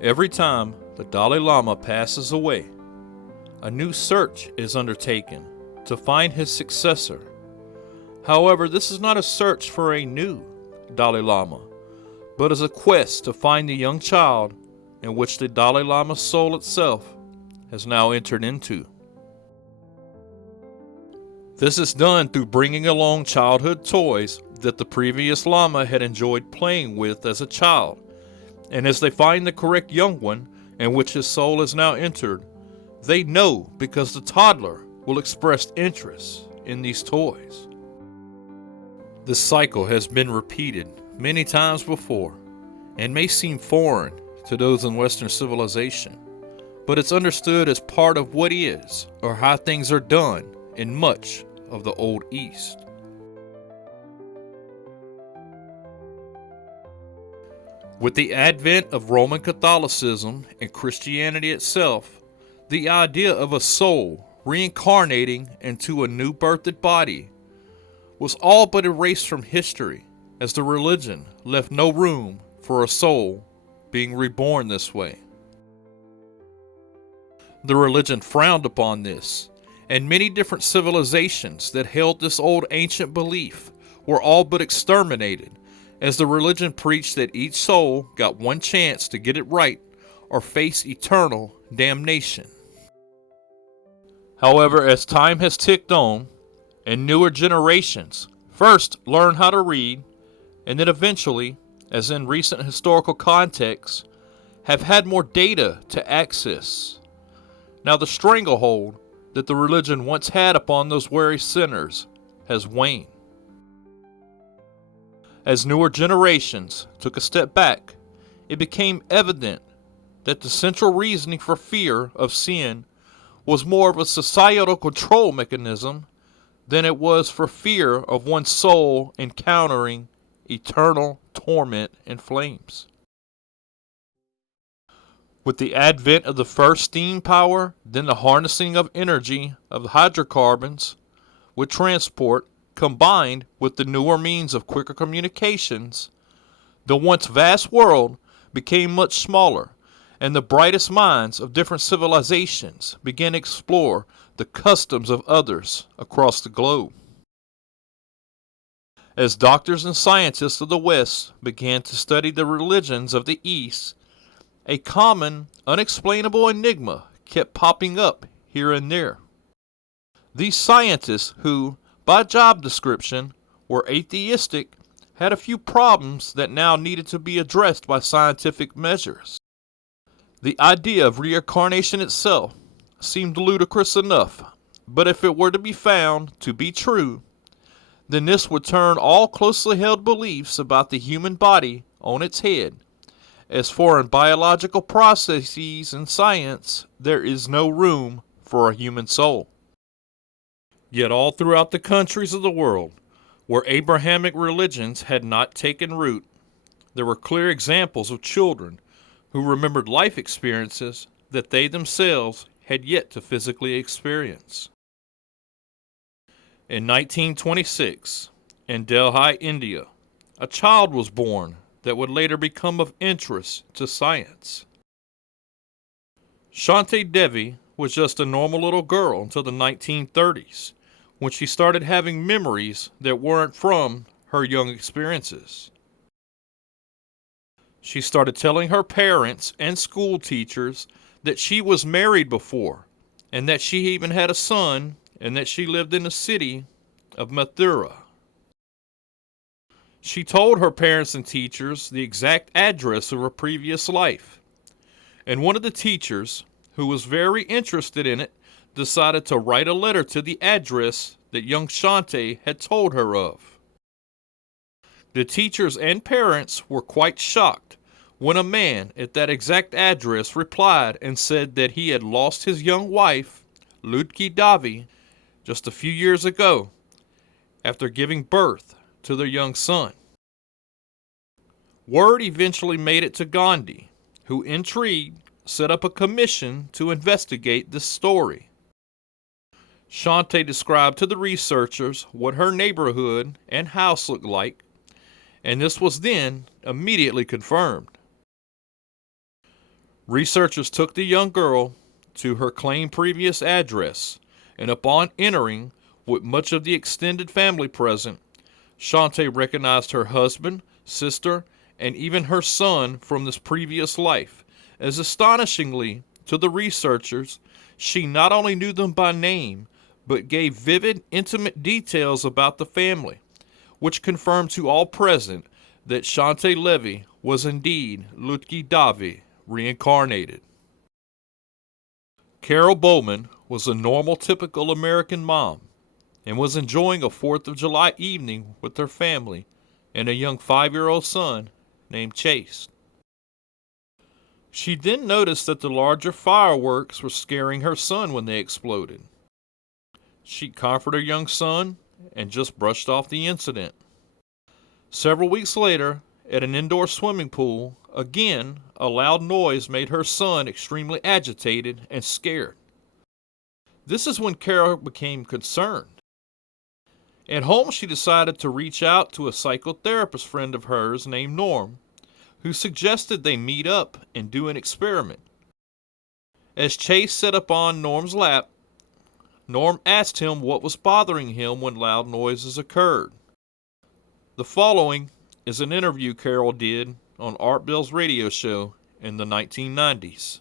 Every time the Dalai Lama passes away, a new search is undertaken to find his successor. However, this is not a search for a new Dalai Lama, but is a quest to find the young child in which the Dalai Lama's soul itself has now entered into. This is done through bringing along childhood toys that the previous Lama had enjoyed playing with as a child, and as they find the correct young one in which his soul has now entered, they know because the toddler will express interest in these toys. This cycle has been repeated many times before and may seem foreign to those in Western civilization, but it's understood as part of what is or how things are done in much of the Old East. With the advent of Roman Catholicism and Christianity itself, the idea of a soul reincarnating into a new birthed body was all but erased from history, as the religion left no room for a soul being reborn this way. The religion frowned upon this, and many different civilizations that held this old ancient belief were all but exterminated, as the religion preached that each soul got one chance to get it right or face eternal damnation. However, as time has ticked on, and newer generations first learn how to read, and then eventually, as in recent historical contexts, have had more data to access, now the stranglehold that the religion once had upon those wary sinners has waned. As newer generations took a step back, it became evident that the central reasoning for fear of sin was more of a societal control mechanism than it was for fear of one's soul encountering eternal torment and flames. With the advent of the first steam power, then the harnessing of energy of the hydrocarbons with transport, combined with the newer means of quicker communications, the once vast world became much smaller, and the brightest minds of different civilizations began to explore the customs of others across the globe. As doctors and scientists of the West began to study the religions of the East, a common, unexplainable enigma kept popping up here and there. These scientists who, by job description, were atheistic, had a few problems that now needed to be addressed by scientific measures. The idea of reincarnation itself seemed ludicrous enough, but if it were to be found to be true, then this would turn all closely held beliefs about the human body on its head. As for in biological processes and science, there is no room for a human soul. Yet all throughout the countries of the world, where Abrahamic religions had not taken root, there were clear examples of children who remembered life experiences that they themselves had yet to physically experience. In 1926, in Delhi, India, a child was born that would later become of interest to science. Shanti Devi was just a normal little girl until the 1930s, when she started having memories that weren't from her young experiences. She started telling her parents and school teachers that she was married before, and that she even had a son, and that she lived in the city of Mathura. She told her parents and teachers the exact address of her previous life, and one of the teachers, who was very interested in it, decided to write a letter to the address that young Shanti had told her of. The teachers and parents were quite shocked when a man at that exact address replied and said that he had lost his young wife, Ludki Davi, just a few years ago after giving birth to their young son. Word eventually made it to Gandhi, who, intrigued, set up a commission to investigate this story. Shanti described to the researchers what her neighborhood and house looked like, and this was then immediately confirmed. Researchers took the young girl to her claimed previous address, and upon entering, with much of the extended family present, Shante recognized her husband, sister, and even her son from this previous life, as astonishingly to the researchers, she not only knew them by name, but gave vivid, intimate details about the family, which confirmed to all present that Shante Levy was indeed Lutki Davi, reincarnated. Carol Bowman was a normal, typical American mom and was enjoying a 4th of July evening with her family and a young 5-year-old son named Chase. She then noticed that the larger fireworks were scaring her son when they exploded. She comforted her young son and just brushed off the incident. Several weeks later, at an indoor swimming pool, again, a loud noise made her son extremely agitated and scared. This is when Carol became concerned. At home, she decided to reach out to a psychotherapist friend of hers named Norm, who suggested they meet up and do an experiment. As Chase sat upon Norm's lap, Norm asked him what was bothering him when loud noises occurred. The following is an interview Carol did on Art Bell's radio show in the 1990s.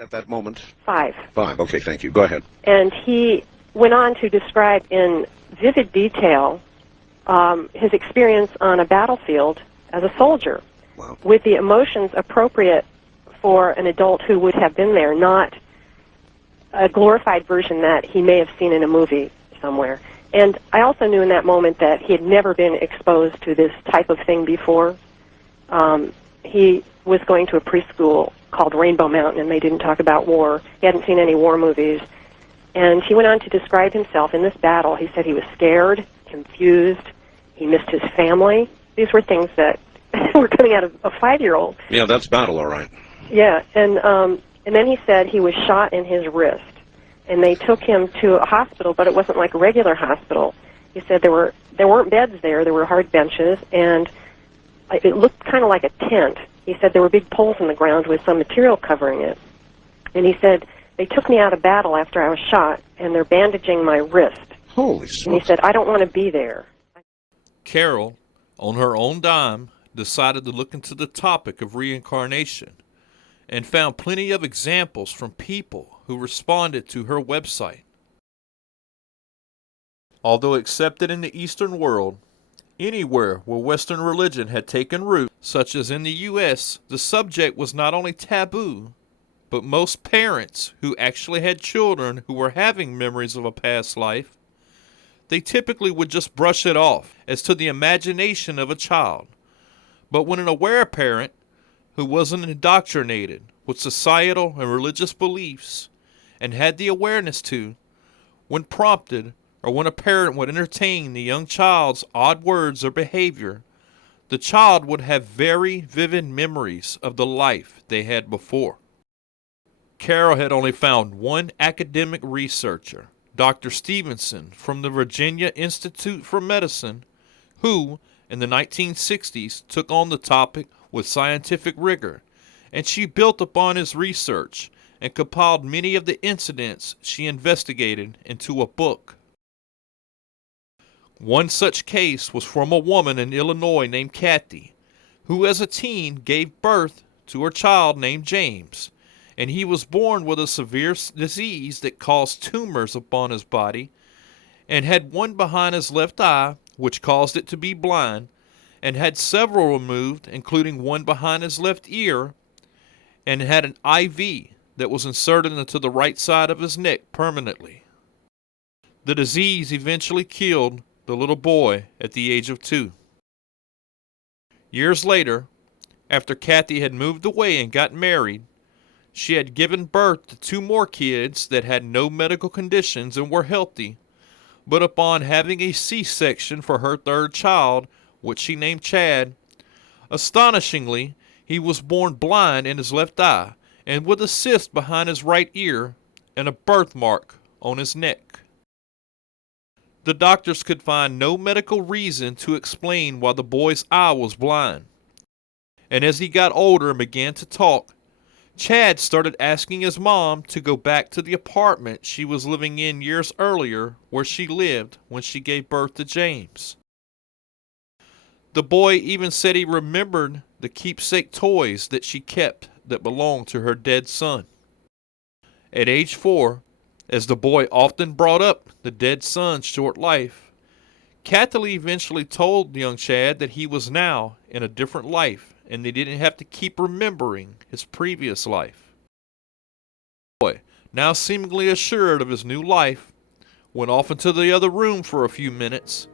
At that moment? 5. 5, okay, thank you. Go ahead. And he went on to describe in vivid detail his experience on a battlefield as a soldier, Wow. with the emotions appropriate for an adult who would have been there, not a glorified version that he may have seen in a movie somewhere. And I also knew in that moment that he had never been exposed to this type of thing before. He was going to a preschool called Rainbow Mountain, and they didn't talk about war. He hadn't seen any war movies. And he went on to describe himself in this battle. He said he was scared, confused, he missed his family. These were things that were coming out of a 5-year-old. Yeah, that's battle, all right. Yeah, and then he said he was shot in his wrist. And they took him to a hospital, but it wasn't like a regular hospital. He said there weren't beds there, there were hard benches, and it looked kind of like a tent. He said there were big poles in the ground with some material covering it. And he said, they took me out of battle after I was shot, and they're bandaging my wrist. Holy And smokes. he said, I don't want to be there. Carol, on her own dime, decided to look into the topic of reincarnation and found plenty of examples from people who responded to her website. Although accepted in the Eastern world, anywhere where Western religion had taken root, such as in the U.S., the subject was not only taboo, but most parents who actually had children who were having memories of a past life, they typically would just brush it off as to the imagination of a child. But when an aware parent who wasn't indoctrinated with societal and religious beliefs and had the awareness to, when prompted or when a parent would entertain the young child's odd words or behavior, the child would have very vivid memories of the life they had before. Carol had only found one academic researcher, Dr. Stevenson from the Virginia Institute for Medicine, who, in the 1960s, took on the topic with scientific rigor, and she built upon his research and compiled many of the incidents she investigated into a book. One such case was from a woman in Illinois named Kathy, who as a teen gave birth to her child named James, and he was born with a severe disease that caused tumors upon his body, and had one behind his left eye, which caused it to be blind, and had several removed, including one behind his left ear, and had an IV that was inserted into the right side of his neck permanently. The disease eventually killed the little boy at the age of 2. Years later, after Kathy had moved away and got married, she had given birth to 2 more kids that had no medical conditions and were healthy, but upon having a C-section for her 3rd child, which she named Chad, astonishingly, he was born blind in his left eye and with a cyst behind his right ear and a birthmark on his neck. The doctors could find no medical reason to explain why the boy's eye was blind. And as he got older and began to talk, Chad started asking his mom to go back to the apartment she was living in years earlier where she lived when she gave birth to James. The boy even said he remembered the keepsake toys that she kept that belonged to her dead son. At age 4, as the boy often brought up the dead son's short life, Kathy eventually told young Chad that he was now in a different life and they didn't have to keep remembering his previous life. The boy, now seemingly assured of his new life, went off into the other room for a few minutes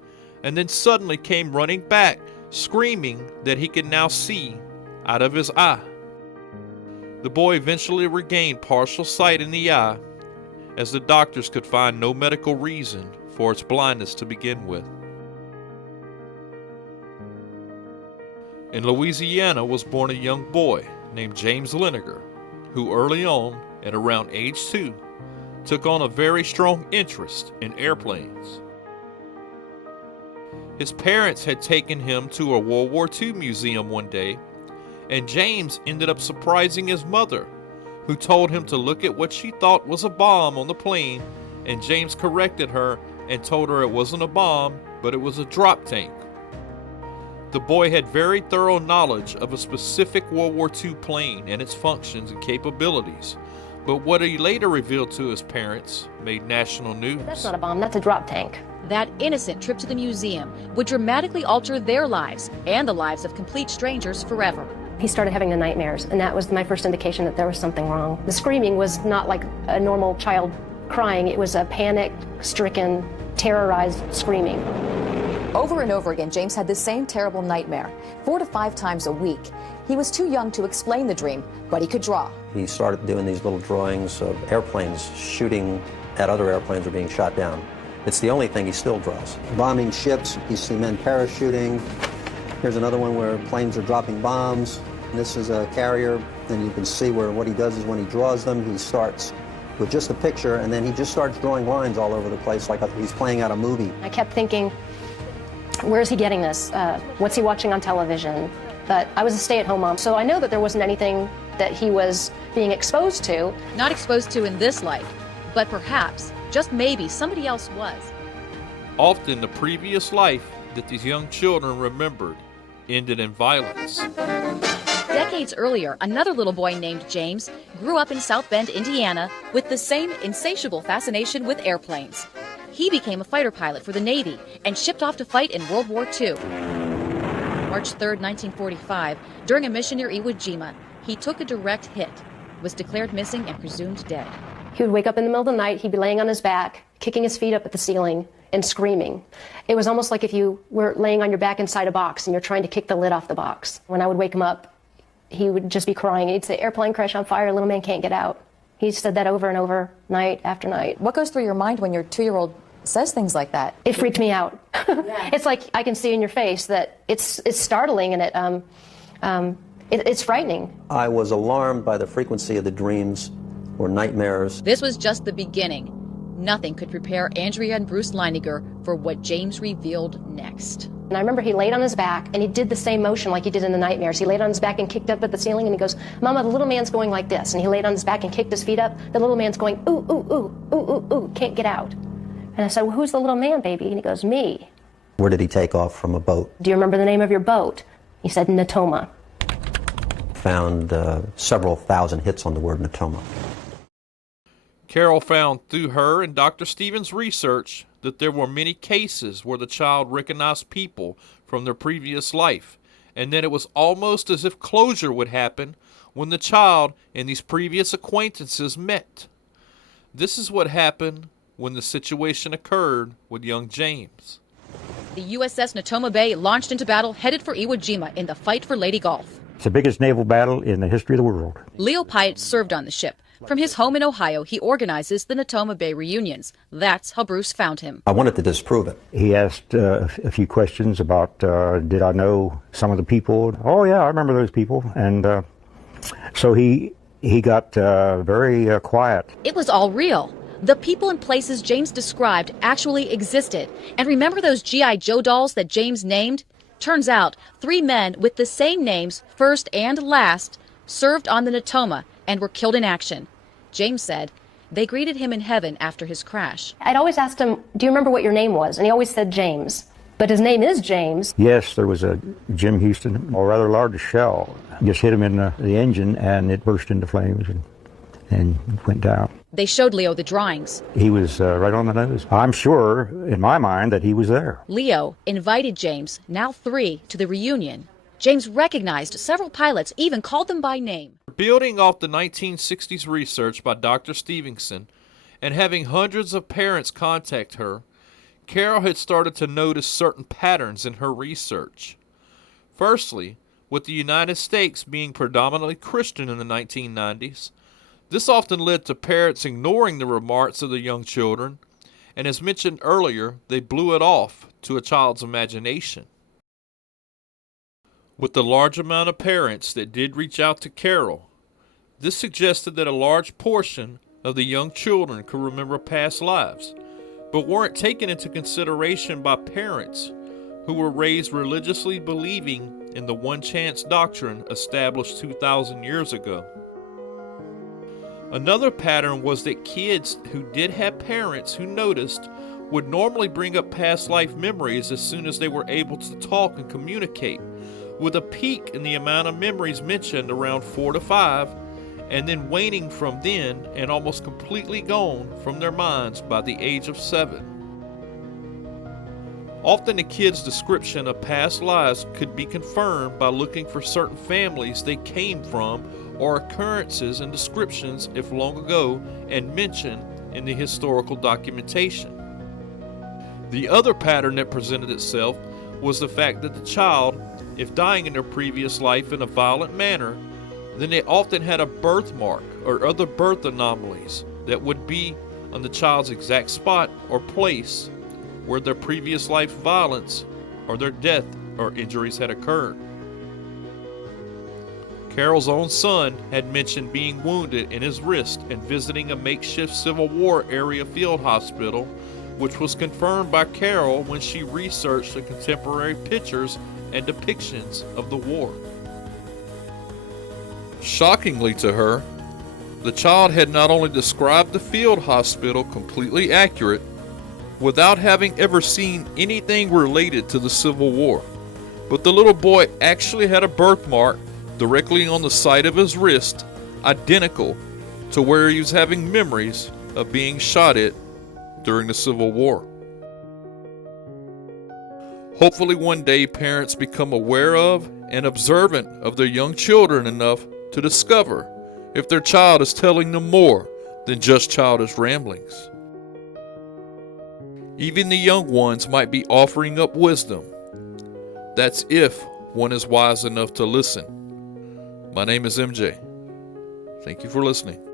and then suddenly came running back, screaming that he could now see out of his eye. The boy eventually regained partial sight in the eye, as the doctors could find no medical reason for its blindness to begin with. In Louisiana was born a young boy named James Liniger, who early on, at around age 2, took on a very strong interest in airplanes. His parents had taken him to a World War II museum one day, and James ended up surprising his mother, who told him to look at what she thought was a bomb on the plane, and James corrected her and told her it wasn't a bomb, but it was a drop tank. The boy had very thorough knowledge of a specific World War II plane and its functions and capabilities, but what he later revealed to his parents made national news. That's not a bomb, that's a drop tank. That innocent trip to the museum would dramatically alter their lives and the lives of complete strangers forever. He started having the nightmares, and that was my first indication that there was something wrong. The screaming was not like a normal child crying. It was a panic-stricken, terrorized screaming. Over and over again, James had the same terrible nightmare, 4 to 5 times a week. He was too young to explain the dream, but he could draw. He started doing these little drawings of airplanes shooting at other airplanes or being shot down. It's the only thing he still draws. Bombing ships, you see men parachuting. Here's another one where planes are dropping bombs. This is a carrier, and you can see where what he does is when he draws them, he starts with just a picture, and then he just starts drawing lines all over the place like he's playing out a movie. I kept thinking, where's he getting this? What's he watching on television? But I was a stay-at-home mom, so I know that there wasn't anything that he was being exposed to. Not exposed to in this life, but perhaps, just maybe, somebody else was. Often the previous life that these young children remembered ended in violence. Decades earlier, another little boy named James grew up in South Bend, Indiana, with the same insatiable fascination with airplanes. He became a fighter pilot for the Navy and shipped off to fight in World War II. March 3, 1945, during a mission near Iwo Jima, he took a direct hit, was declared missing and presumed dead. He would wake up in the middle of the night, he'd be laying on his back, kicking his feet up at the ceiling and screaming. It was almost like if you were laying on your back inside a box and you're trying to kick the lid off the box. When I would wake him up, he would just be crying. He'd say, "Airplane crash on fire, little man can't get out." He said that over and over, night after night. What goes through your mind when your 2-year-old says things like that? It freaked me out. It's like I can see in your face that it's startling and it's frightening. I was alarmed by the frequency of the dreams or nightmares. This was just the beginning. Nothing could prepare Andrea and Bruce Leiniger for what James revealed next. And I remember he laid on his back and he did the same motion like he did in the nightmares. He laid on his back and kicked up at the ceiling and he goes, "Mama, the little man's going like this." And he laid on his back and kicked his feet up. The little man's going, "Ooh, ooh, ooh, ooh, ooh, ooh," can't get out. And I said, "Well, who's the little man, baby?" And he goes, "Me." Where did he take off from a boat? "Do you remember the name of your boat?" He said, "Natoma." Found several thousand hits on the word Natoma. Carol found through her and Dr. Stevens' research that there were many cases where the child recognized people from their previous life, and that it was almost as if closure would happen when the child and these previous acquaintances met. This is what happened when the situation occurred with young James. The USS Natoma Bay launched into battle headed for Iwo Jima in the fight for Lady Gulf. It's the biggest naval battle in the history of the world. Leo Pyatt served on the ship. From his home in Ohio, he organizes the Natoma Bay reunions. That's how Bruce found him. I wanted to disprove it. He asked a few questions about, did I know some of the people? Oh, yeah, I remember those people. And so he got very quiet. It was all real. The people and places James described actually existed. And remember those G.I. Joe dolls that James named? Turns out 3 men with the same names, first and last, served on the Natoma, and were killed in action. James said they greeted him in heaven after his crash. I'd always asked him, do you remember what your name was? And he always said James. But his name is James. Yes, there was a Jim Houston, a rather large shell, just hit him in the engine, and it burst into flames and went down. They showed Leo the drawings. He was right on the nose. I'm sure, in my mind, that he was there. Leo invited James, now 3, to the reunion. James recognized several pilots, even called them by name. Building off the 1960s research by Dr. Stevenson and having hundreds of parents contact her, Carol had started to notice certain patterns in her research. Firstly, with the United States being predominantly Christian in the 1990s, this often led to parents ignoring the remarks of the young children, and as mentioned earlier, they blew it off to a child's imagination. With the large amount of parents that did reach out to Carol, this suggested that a large portion of the young children could remember past lives, but weren't taken into consideration by parents who were raised religiously believing in the one-chance doctrine established 2,000 years ago. Another pattern was that kids who did have parents who noticed would normally bring up past life memories as soon as they were able to talk and communicate, with a peak in the amount of memories mentioned around 4 to 5, and then waning from then and almost completely gone from their minds by the age of 7. Often the kids' description of past lives could be confirmed by looking for certain families they came from or occurrences and descriptions if long ago and mentioned in the historical documentation. The other pattern that presented itself was the fact that the child, if dying in their previous life in a violent manner, then they often had a birthmark or other birth anomalies that would be on the child's exact spot or place where their previous life violence or their death or injuries had occurred. Carol's own son had mentioned being wounded in his wrist and visiting a makeshift Civil War area field hospital, which was confirmed by Carol when she researched the contemporary pictures and depictions of the war. Shockingly to her, the child had not only described the field hospital completely accurate, without having ever seen anything related to the Civil War, but the little boy actually had a birthmark directly on the side of his wrist, identical to where he was having memories of being shot at during the Civil War. Hopefully one day parents become aware of and observant of their young children enough to discover if their child is telling them more than just childish ramblings. Even the young ones might be offering up wisdom. That's if one is wise enough to listen. My name is MJ. Thank you for listening.